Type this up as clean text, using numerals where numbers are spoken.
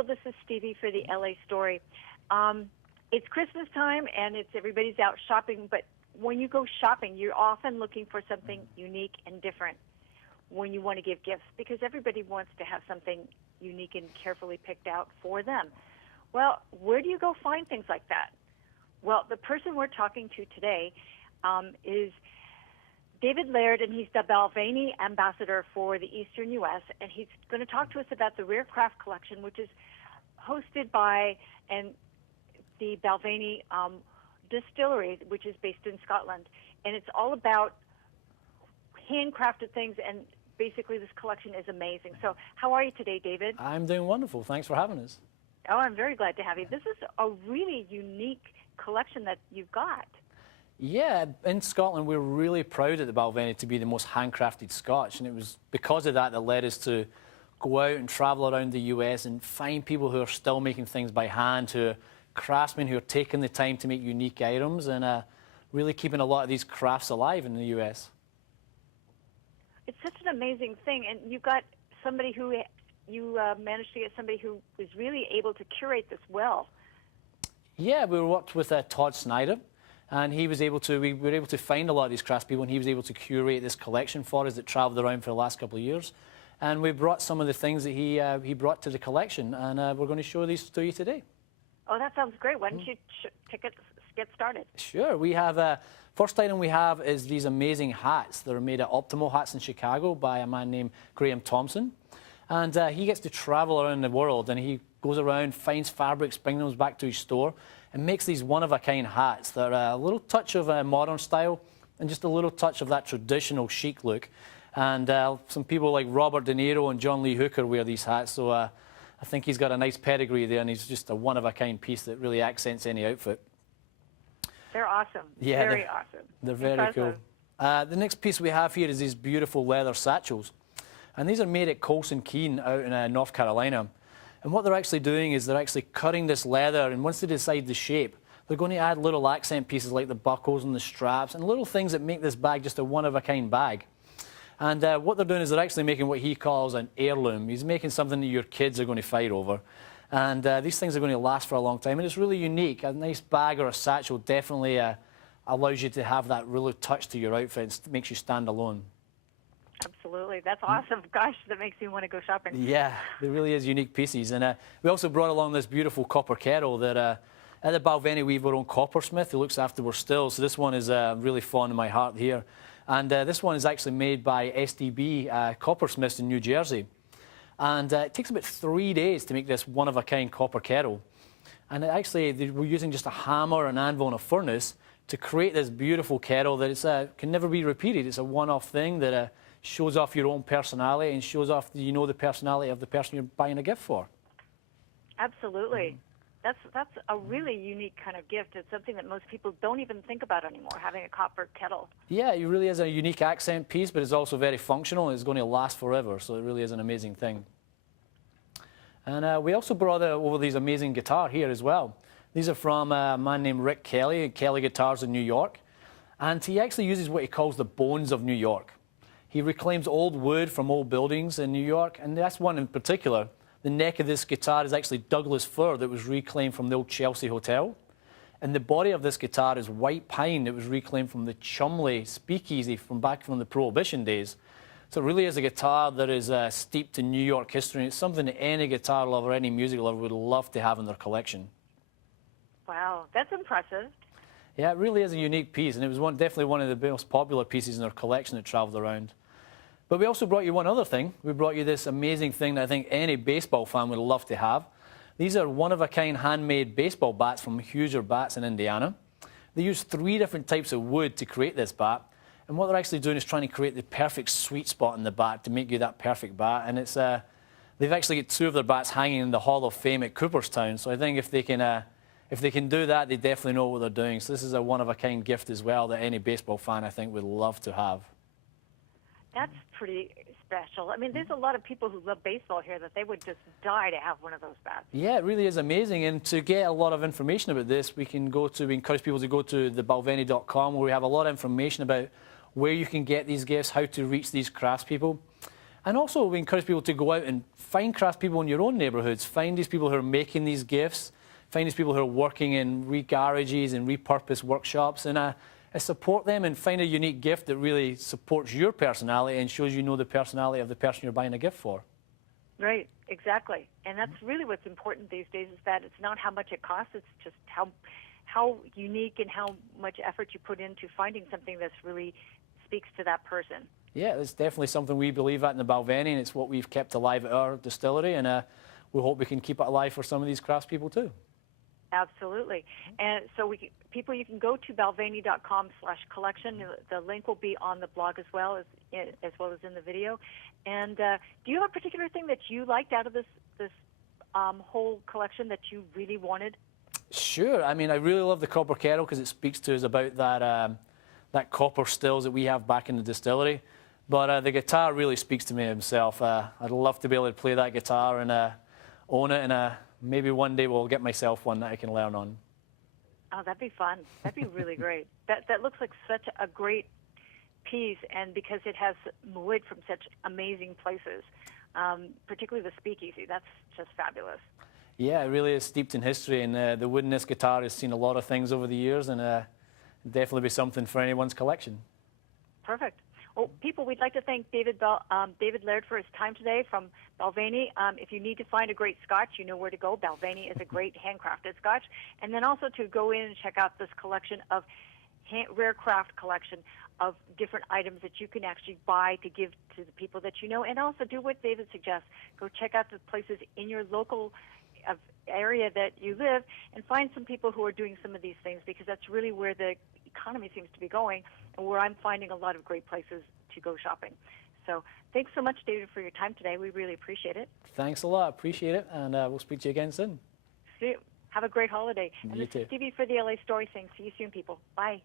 people. This is Stevie for the LA Story. It's Christmas time, and everybody's out shopping, but when you go shopping, you're often looking for something unique and different when you want to give gifts, because everybody wants to have something unique and carefully picked out for them. Well, where do you go find things like that? Well, the person we're talking to today is David Laird, and he's the Balvenie ambassador for the Eastern U.S., and he's going to talk to us about the Rare Craft Collection, which is hosted by the Balvenie distillery, which is based in Scotland. And it's all about handcrafted things, and basically this collection is amazing. So how are you today, David? I'm doing wonderful. Thanks for having us. Oh, I'm very glad to have you. This is a really unique collection that you've got. Yeah, in Scotland, we're really proud at the Balvenie to be the most handcrafted Scotch, and it was because of that that led us to go out and travel around the US and find people who are still making things by hand, who are craftsmen who are taking the time to make unique items and really keeping a lot of these crafts alive in the US. It's such an amazing thing, and you've got somebody who you managed to get somebody who was really able to curate this well. Yeah, we worked with Todd Snyder, and we were able to find a lot of these craftspeople, and he was able to curate this collection for us that travelled around for the last couple of years. And we brought some of the things that he brought to the collection, and we're going to show these to you today. Oh, that sounds great. Why don't you get started? Sure. We have first item we have is these amazing hats. They're made at Optimal Hats in Chicago by a man named Graham Thompson. And he gets to travel around the world, and he goes around, finds fabrics, brings them back to his store, and makes these one-of-a-kind hats that are a little touch of a modern style and just a little touch of that traditional chic look. And some people like Robert De Niro and John Lee Hooker wear these hats, so I think he's got a nice pedigree there, and he's just a one-of-a-kind piece that really accents any outfit. They're awesome. Yeah, very awesome. They're very cool. The next piece we have here is these beautiful leather satchels. And these are made at Colson Keene out in North Carolina. And what they're actually doing is they're actually cutting this leather, and once they decide the shape, they're going to add little accent pieces like the buckles and the straps and little things that make this bag just a one-of-a-kind bag. And what they're doing is they're actually making what he calls an heirloom. He's making something that your kids are going to fight over. And these things are going to last for a long time, and it's really unique. A nice bag or a satchel definitely allows you to have that real touch to your outfit and makes you stand alone. Absolutely. That's awesome. Gosh, that makes me want to go shopping. Yeah, there really is unique pieces. And we also brought along this beautiful copper kettle that at the Balvenie we have our own coppersmith who looks after our stills. So this one is really fond of my heart here. And this one is actually made by SDB Coppersmiths in New Jersey. And it takes about 3 days to make this one-of-a-kind copper kettle. And actually, we're using just a hammer, an anvil, and a furnace to create this beautiful kettle that can never be repeated. It's a one-off thing that shows off your own personality and shows off, the personality of the person you're buying a gift for. Absolutely. That's a really unique kind of gift. It's something that most people don't even think about anymore, having a copper kettle. Yeah, it really is a unique accent piece, but it's also very functional and it's going to last forever, so it really is an amazing thing. And we also brought over these amazing guitar here as well. These are from a man named Rick Kelly, Kelly Guitars in New York. And he actually uses what he calls the bones of New York. He reclaims old wood from old buildings in New York, and that's one in particular. The neck of this guitar is actually Douglas fir that was reclaimed from the old Chelsea Hotel. And the body of this guitar is white pine that was reclaimed from the Chumley speakeasy from back from the Prohibition days. So it really is a guitar that is steeped in New York history, and it's something that any guitar lover, any music lover would love to have in their collection. Wow, that's impressive. Yeah, it really is a unique piece, and it was definitely one of the most popular pieces in our collection that travelled around. But we also brought you one other thing. We brought you this amazing thing that I think any baseball fan would love to have. These are one-of-a-kind handmade baseball bats from Huger Bats in Indiana. They use 3 different types of wood to create this bat. And what they're actually doing is trying to create the perfect sweet spot in the bat to make you that perfect bat. And it's they've actually got 2 of their bats hanging in the Hall of Fame at Cooperstown. So I think if they can do that, they definitely know what they're doing. So this is a one-of-a-kind gift as well that any baseball fan, I think, would love to have. That's pretty special. I mean, there's a lot of people who love baseball here that they would just die to have one of those bats. Yeah, it really is amazing. And to get a lot of information about this, we encourage people to go to thebalvenie.com, where we have a lot of information about where you can get these gifts, how to reach these craftspeople. And also, we encourage people to go out and find craft people in your own neighbourhoods. Find these people who are making these gifts. Find these people who are working in garages and repurposed workshops, and support them and find a unique gift that really supports your personality and shows you know the personality of the person you're buying a gift for. Right, exactly. And that's really what's important these days, is that it's not how much it costs, it's just how unique and how much effort you put into finding something that's really speaks to that person. Yeah, it's definitely something we believe at in the Balvenie, and it's what we've kept alive at our distillery, and we hope we can keep it alive for some of these craftspeople too. Absolutely. And so people, you can go to balvenie.com/collection. The link will be on the blog as well as in the video. And do you have a particular thing that you liked out of this whole collection that you really wanted? Sure. I mean, I really love the copper kettle because it speaks to us about that copper stills that we have back in the distillery. But the guitar really speaks to me himself. I'd love to be able to play that guitar and own it, and maybe one day we'll get myself one that I can learn on. Oh, that'd be fun. That'd be really great. That looks like such a great piece, and because it has wood from such amazing places, particularly the speakeasy, that's just fabulous. Yeah, it really is steeped in history, and the wood in this guitar has seen a lot of things over the years, and definitely be something for anyone's collection. Perfect. Well, people, we'd like to thank David Laird for his time today from Balvenie. If you need to find a great Scotch, you know where to go. Balvenie is a great handcrafted Scotch. And then also to go in and check out this collection of rare craft collection of different items that you can actually buy to give to the people that you know. And also do what David suggests. Go check out the places in your local area that you live and find some people who are doing some of these things, because that's really where the economy seems to be going and where I'm finding a lot of great places to go shopping. So thanks so much, David, for your time today. We really appreciate it. Thanks a lot. Appreciate it. And we'll speak to you again soon. See you. Have a great holiday. And You this too. is Stevie for the LA Story saying see you soon, people. Bye.